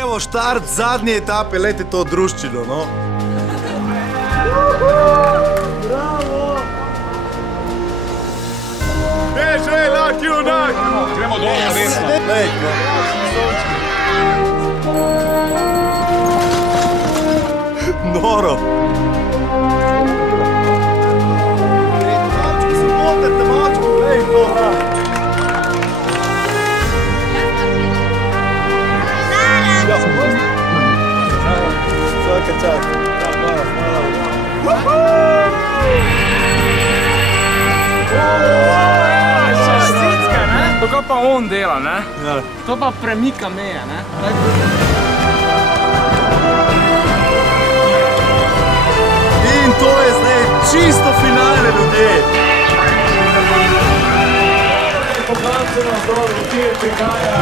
Evo štart zadnje etape, lejte to druščino, no. Bravo! Deželak junak! Gremo dol na desno. Noro! Motate, mačku, lej, dobra! Svaka čast. Šticka, ne? To pa on dela, ne? To pa premika meje, ne? In to je zdaj čisto finale, ljudje. Pokazce nam dobro, kje prihaja.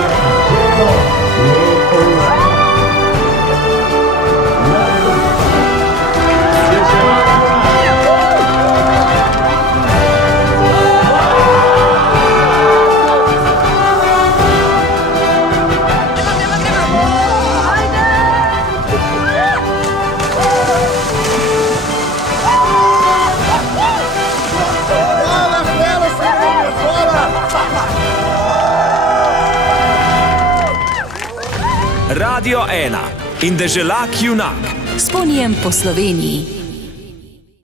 Radio 1 in Deželak junak. S Ponijem po Sloveniji.